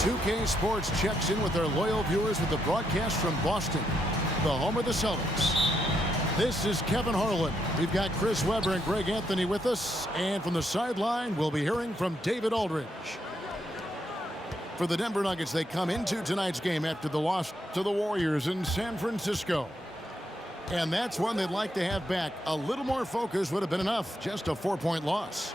2K Sports checks in with their loyal viewers with the broadcast from Boston, the home of the Celtics. This is Kevin Harlan. We've got Chris Webber and Greg Anthony with us. And from the sideline, we'll be hearing from David Aldridge. For the Denver Nuggets, they come into tonight's game after the loss to the Warriors in San Francisco. And that's one they'd like to have back. A little more focus would have been enough. Just a 4-point loss.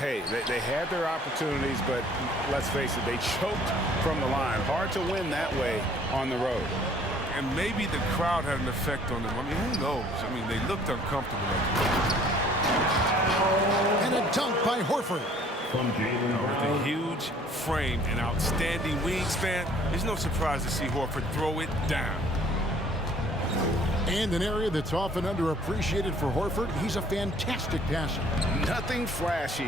Hey, they had their opportunities, but let's face it, they choked from the line. Hard to win that way on the road. And maybe the crowd had an effect on them. I mean, who knows? I mean, they looked uncomfortable. And a dunk by Horford. With a huge frame and outstanding wingspan, there's no surprise to see Horford throw it down. And an area that's often underappreciated for Horford, he's a fantastic passer. Nothing flashy.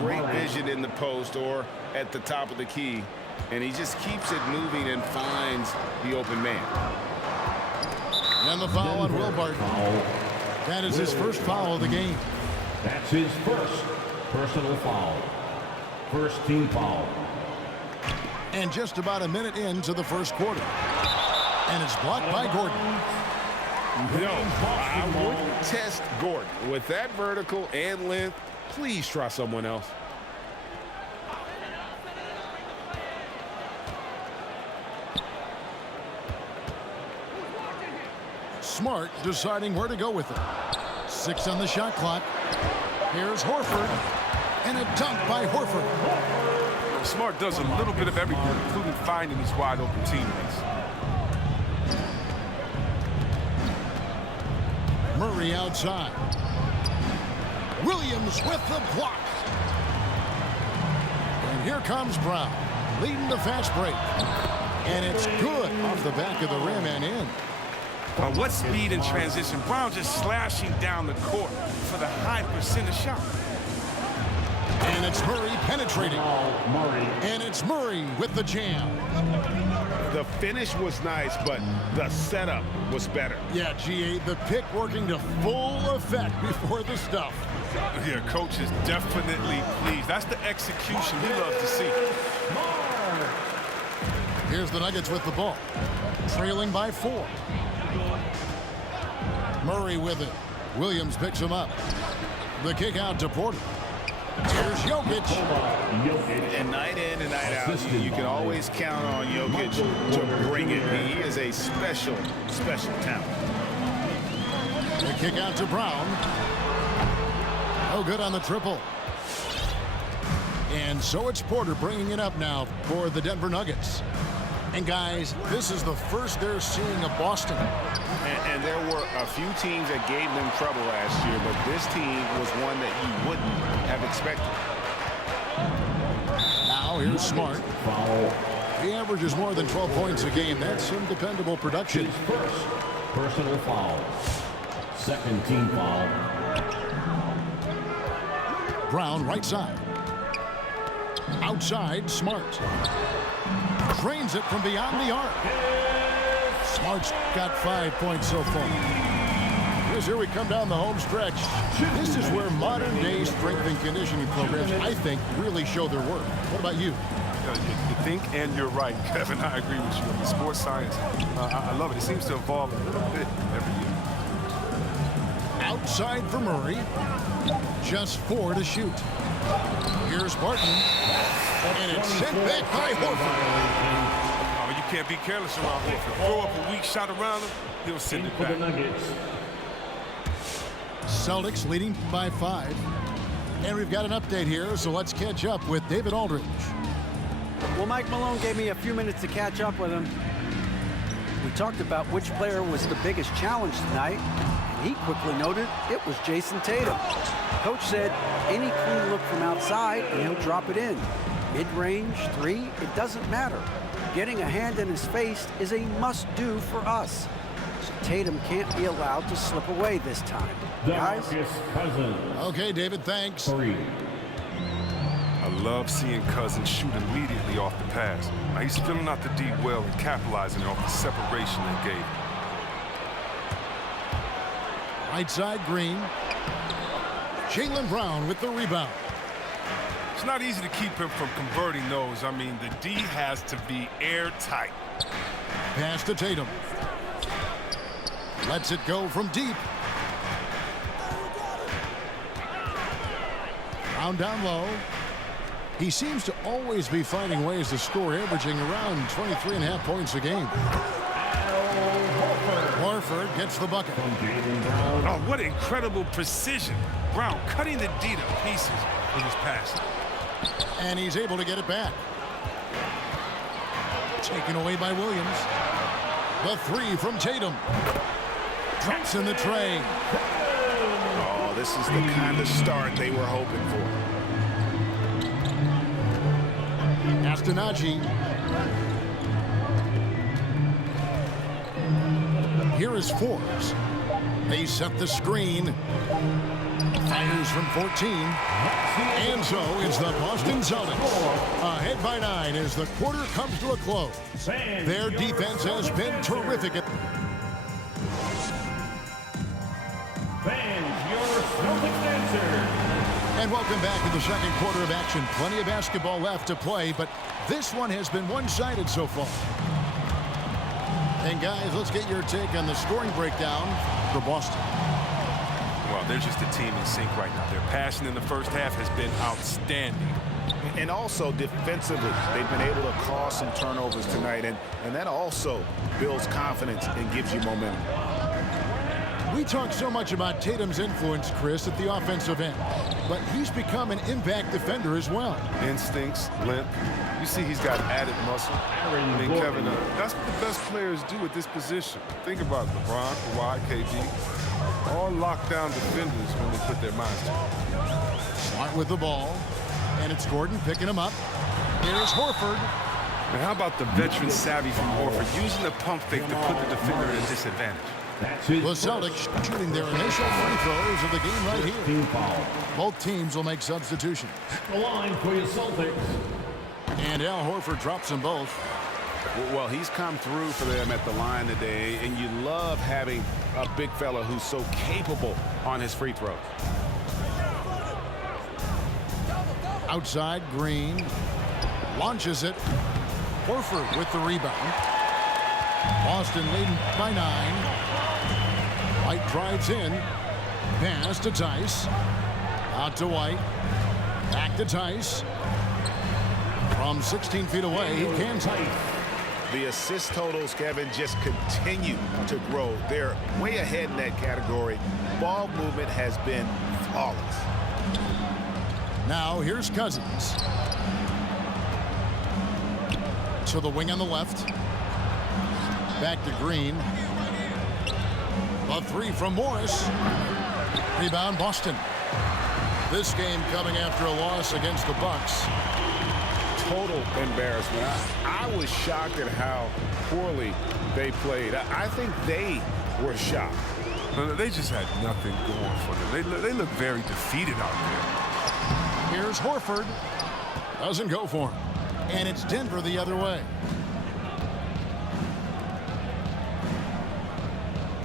Great vision in the post or at the top of the key. And he just keeps it moving and finds the open man. And the foul on Will Barton. That is his first foul of the game. That's his first personal foul. First team foul. And just about a minute into the first quarter. And it's blocked by Gordon. No, I wouldn't test Gordon. With that vertical and length, please try someone else. Smart deciding where to go with it. 6 on the shot clock. Here's Horford. And a dunk by Horford. Smart does a little bit of everything, including finding his wide open teammates. Murray outside. Williams with the block. And here comes Brown, leading the fast break. And it's good off the back of the rim and in. What speed in transition. Brown just slashing down the court for the high percentage shot. And it's Murray penetrating. And it's Murray with the jam. The finish was nice, but the setup was better. Yeah, GA, the pick working to full effect before the stuff. Yeah, coach is definitely pleased. That's the execution we love to see. Here's the Nuggets with the ball. Trailing by 4. Murray with it. Williams picks him up. The kick out to Porter. Here's Jokic. And night in and night out, you can always count on Jokic to bring it. He is a special, special talent. The kick out to Brown. No good on the triple. And so it's Porter bringing it up now for the Denver Nuggets. And guys, this is the first they're seeing of Boston. And there were a few teams that gave them trouble last year, but this team was one that you wouldn't have expected. Now here's Smart. He averages more than 12 points a game. That's some dependable production. His first personal foul. Second team foul. Brown right side. Outside, Smart. Drains it from beyond the arc. Smart's got 5 points so far. As here we come down the home stretch. This is where modern-day strength and conditioning programs, I think, really show their worth. What about you? You think, and you're right, Kevin. I agree with you. Sports science, I love it. It seems to evolve a little bit every year. Outside for Murray. Just 4 to shoot. Here's Barton. And it's sent back by Horford. Oh, you can't be careless around Horford. Throw up a weak shot around him, he'll send it back. Celtics leading by 5. And we've got an update here, so let's catch up with David Aldridge. Well, Mike Malone gave me a few minutes to catch up with him. We talked about which player was the biggest challenge tonight, and he quickly noted it was Jason Tatum. Coach said any clean look from outside, and he'll drop it in. Mid-range, 3, it doesn't matter. Getting a hand in his face is a must-do for us. So Tatum can't be allowed to slip away this time. Guys? Okay, David, thanks. 3. I love seeing Cousins shoot immediately off the pass. Now he's filling out the D well and capitalizing off the separation they gave. Right side, Green. Jaylen Brown with the rebound. It's not easy to keep him from converting those. I mean, the D has to be airtight. Pass to Tatum. Lets it go from deep. Brown down low. He seems to always be finding ways to score, averaging around 23.5 points a game. Horford gets the bucket. Oh, what incredible precision. Brown cutting the D to pieces with his pass. And he's able to get it back. Taken away by Williams. The three from Tatum. Drops in the tray. Oh, this is the kind of start they were hoping for. Astonagi. Here is Forbes. They set the screen. Fires from 14. And so it's the Boston Celtics. Ahead by 9 as the quarter comes to a close. Their defense has been terrific. Fans, your Celtics answer. And welcome back to the second quarter of action. Plenty of basketball left to play, but this one has been one-sided so far. And guys, let's get your take on the scoring breakdown for Boston. Well, they're just a team in sync right now. Their passion in the first half has been outstanding. And also defensively, they've been able to cause some turnovers tonight, and that also builds confidence and gives you momentum. We talk so much about Tatum's influence, Chris, at the offensive end, but he's become an impact defender as well. Instincts, limp. You see he's got added muscle. I mean, Kevin, that's what the best players do at this position. Think about LeBron, Kawhi, KD. All lockdown defenders when they put their minds to it. Smart with the ball, and it's Gordon picking him up. Here's Horford. And how about the veteran savvy from Horford using the pump fake to put the defender at a disadvantage? The Celtics shooting their initial free throws of the game right here. Both teams will make substitutions. The line for your Celtics. And Al Horford drops them both. Well, he's come through for them at the line today, and you love having a big fella who's so capable on his free throws. Outside, Green launches it. Horford with the rebound. Boston leading by 9. White drives in. Pass to Tice. Out to White. Back to Tice. From 16 feet away, he can Tice. The assist totals, Kevin, just continue to grow. They're way ahead in that category. Ball movement has been flawless. Now here's Cousins. To the wing on the left. Back to Green. A three from Morris. Rebound Boston. This game coming after a loss against the Bucks. Total embarrassment. I was shocked at how poorly they played. I think they were shocked. They just had nothing going for them. They look very defeated out there. Here's Horford. Doesn't go for him. And it's Denver the other way.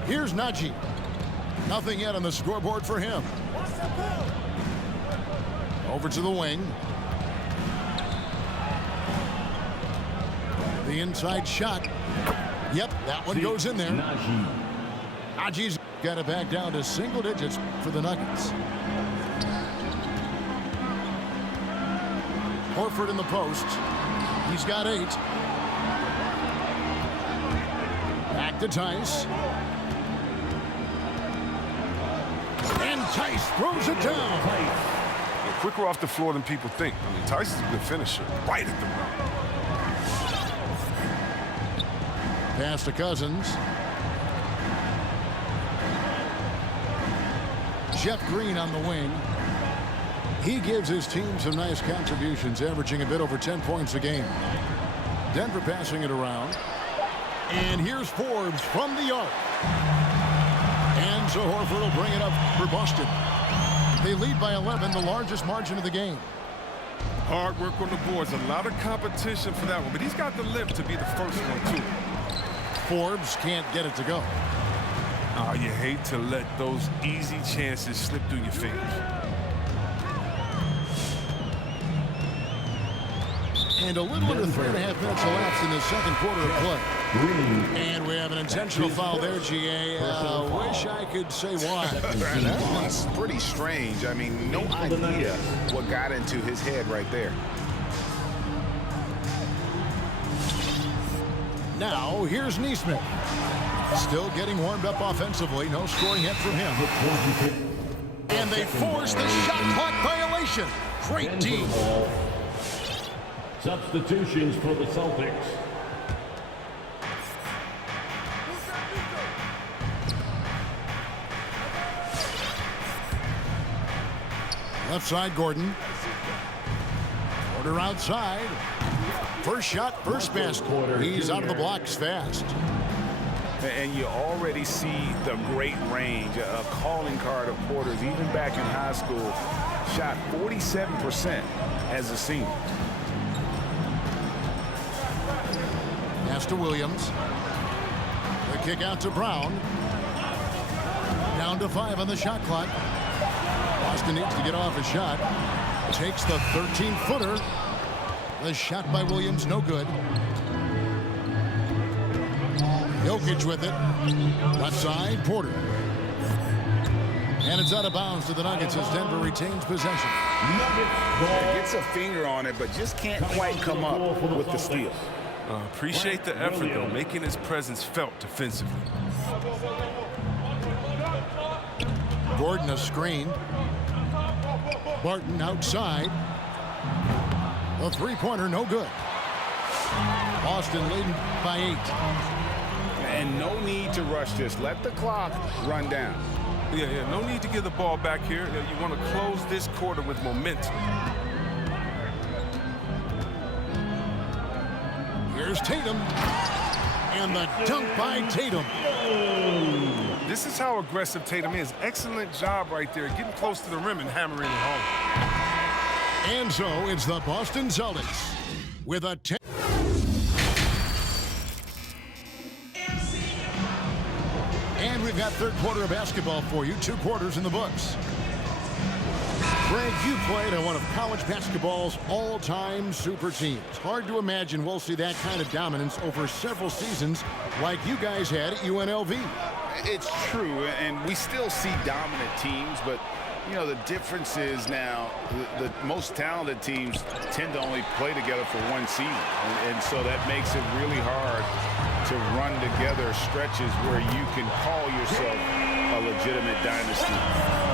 Here's Najee. Nothing yet on the scoreboard for him. Over to the wing. The inside shot. Yep, that one goes in there. Najee's got it back down to single digits for the Nuggets. Horford in the post. He's got 8. Back to Tice. And Tice throws it down. They're quicker off the floor than people think. I mean, Tice is a good finisher. Right at the rim. Pass to Cousins. Jeff Green on the wing. He gives his team some nice contributions, averaging a bit over 10 points a game. Denver passing it around. And here's Forbes from the arc. And so Horford will bring it up for Boston. They lead by 11, the largest margin of the game. Hard work on the boards. A lot of competition for that one, but he's got the lift to be the first one, too. Forbes can't get it to go. Oh, you hate to let those easy chances slip through your fingers. And a little under 3.5 minutes elapsed in the second quarter of play. And we have an intentional foul there, GA. Wish I could say why. That's pretty strange. I mean, no idea what got into his head right there. Now, here's Neesmith. Still getting warmed up offensively. No scoring yet from him. And they force the shot clock violation. Great D. Substitutions for the Celtics. Left side, Gordon. Porter outside. First shot, first basket. He's out of the blocks fast. And you already see the great range, a calling card of Porter's. Even back in high school, shot 47% as a senior. Pass to Williams. The kick out to Brown. Down to 5 on the shot clock. Boston needs to get off a shot. Takes the 13-footer. The shot by Williams, no good. Jokic with it. Left side, Porter. And it's out of bounds to the Nuggets as Denver retains possession. Gets a finger on it, but just can't quite come up with the steal. Appreciate the effort, though, making his presence felt defensively. Gordon a screen. Barton outside. The three-pointer no good. Boston leading by 8. And no need to rush this. Let the clock run down. Yeah, no need to give the ball back here. You want to close this quarter with momentum. Here's Tatum. And the dunk by Tatum. This is how aggressive Tatum is. Excellent job right there, getting close to the rim and hammering it home. And so it's the Boston Celtics with a 10. And we've got third quarter of basketball for you. 2 quarters in the books. Greg, you played on one of college basketball's all-time super teams. Hard to imagine we'll see that kind of dominance over several seasons like you guys had at UNLV. It's true, and we still see dominant teams, but you know, the difference is now the most talented teams tend to only play together for one season. And so that makes it really hard to run together stretches where you can call yourself a legitimate dynasty.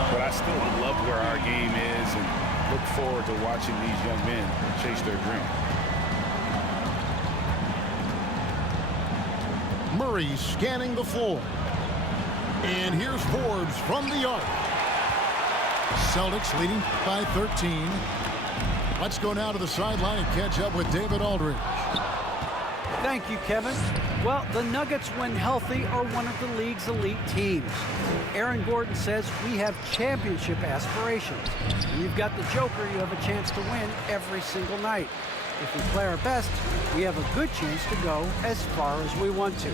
But I still love where our game is and look forward to watching these young men chase their dream. Murray scanning the floor. And here's Forbes from the arc. Celtics leading by 13. Let's go now to the sideline and catch up with David Aldridge. Thank you, Kevin. Well, the Nuggets, when healthy, are one of the league's elite teams. Aaron Gordon says we have championship aspirations. When you've got the Joker, you have a chance to win every single night. If we play our best, we have a good chance to go as far as we want to.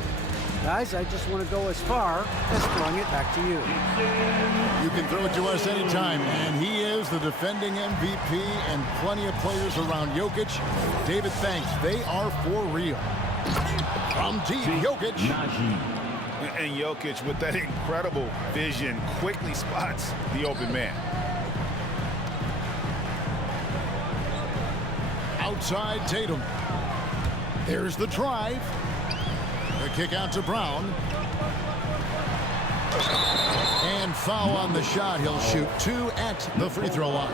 Guys, I just want to go as far as throwing it back to you. You can throw it to us anytime, and he is the defending MVP and plenty of players around Jokic. David, thanks. They are for real. From deep, Jokic. And Jokic, with that incredible vision, quickly spots the open man. Outside Tatum. There's the drive. The kick out to Brown. And foul on the shot. He'll shoot 2 at the free throw line.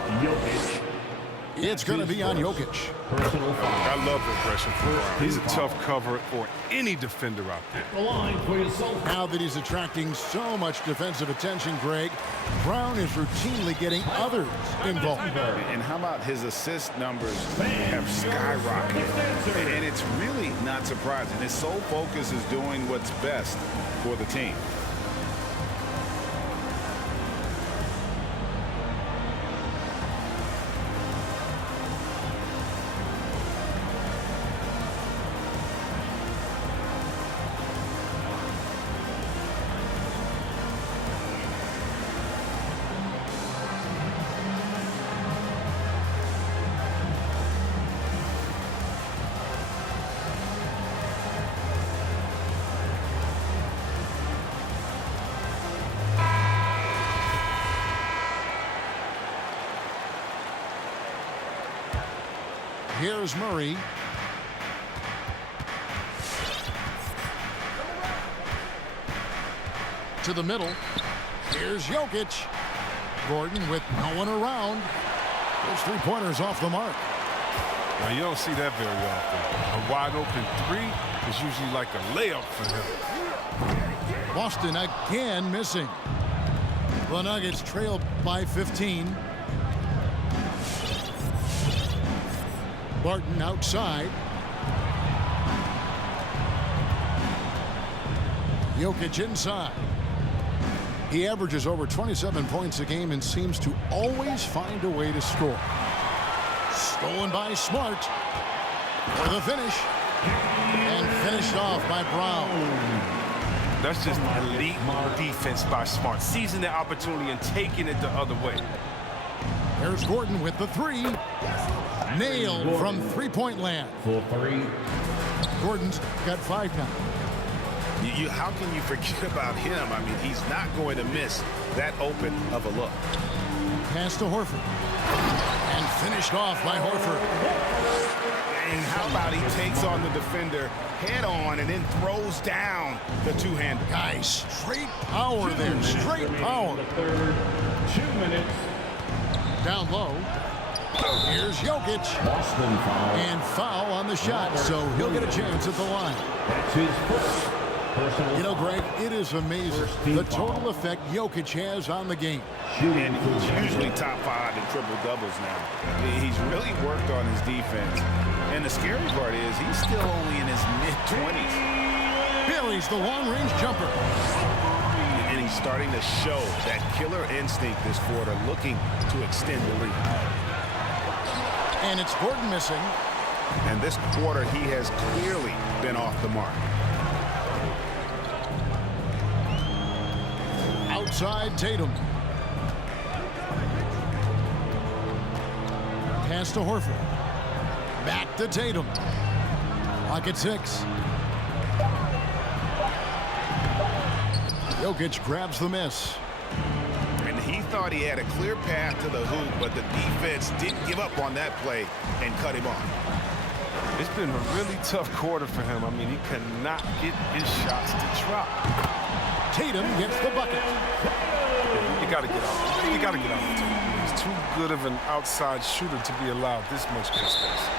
It's going to be on Jokic. I love the aggression from Brown. He's a tough cover for any defender out there. Now that he's attracting so much defensive attention, Greg, Brown is routinely getting others involved. And how about his assist numbers have skyrocketed? And it's really not surprising. His sole focus is doing what's best for the team. Here's Murray. To the middle. Here's Jokic. Gordon with no one around. Those three-pointers off the mark. Now, you don't see that very often. A wide-open three is usually like a layup for him. Boston again missing. The Nuggets trail by 15. Barton outside. Jokic inside. He averages over 27 points a game and seems to always find a way to score. Stolen by Smart for the finish. And finished off by Brown. That's just elite defense by Smart. Seizing the opportunity and taking it the other way. There's Gordon with the three. Nailed from three-point land. For three. Gordon's got 5 now. How can you forget about him? I mean, he's not going to miss that open of a look. Pass to Horford. And finished off by Horford. And how about he takes on the defender head on and then throws down the two-hander. Guys, straight power there. Straight power. The third. 2 minutes. Down low. Here's Jokic. Boston foul. And foul on the shot, so he'll get a chance at the line. That's his first personal. You know, Greg, it is amazing the total effect Jokic has on the game. And he's usually top 5 in triple-doubles now. He's really worked on his defense. And the scary part is he's still only in his mid-20s. Buries the long-range jumper. And he's starting to show that killer instinct this quarter, looking to extend the lead. And it's Gordon missing. And this quarter, he has clearly been off the mark. Outside Tatum. Pass to Horford. Back to Tatum. Clock at 6. Jokic grabs the miss. And he thought he had a clear path to the hoop, but the defense didn't give up on that play and cut him off. It's been a really tough quarter for him. I mean, he cannot get his shots to drop. Tatum gets the bucket. You got to get out. You got to get out of the team. He's too good of an outside shooter to be allowed this much good space.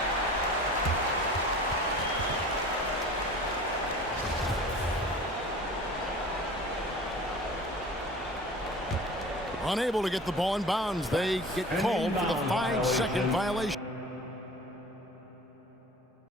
Unable to get the ball in bounds. They get called for the 5-second violation.